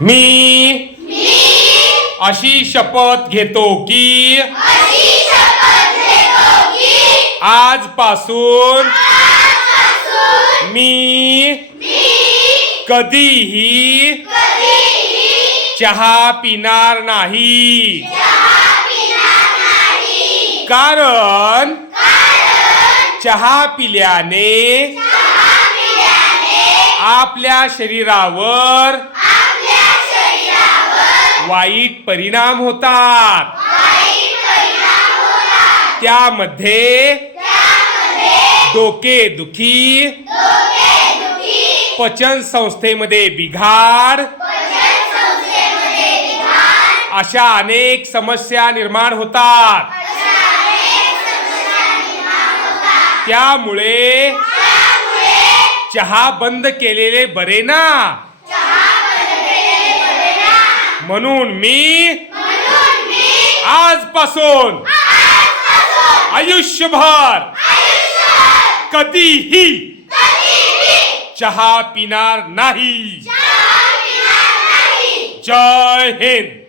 मी अशी शपथ घेतो की आजपासून मी कधीही चहा पिणार नाही, कारण चहा पिल्याने आपल्या शरीरावर वाईट परिणाम होतात. त्यामध्ये डोकेदुखी, पचन संस्थेमध्ये बिघाड अशा अनेक समस्या निर्माण होतात. त्यामुळे चहा बंद केलेले बरे ना. म्हणून मी आजपासून आयुष्यभर कधीही चहा पिणार नाही. जय हिंद.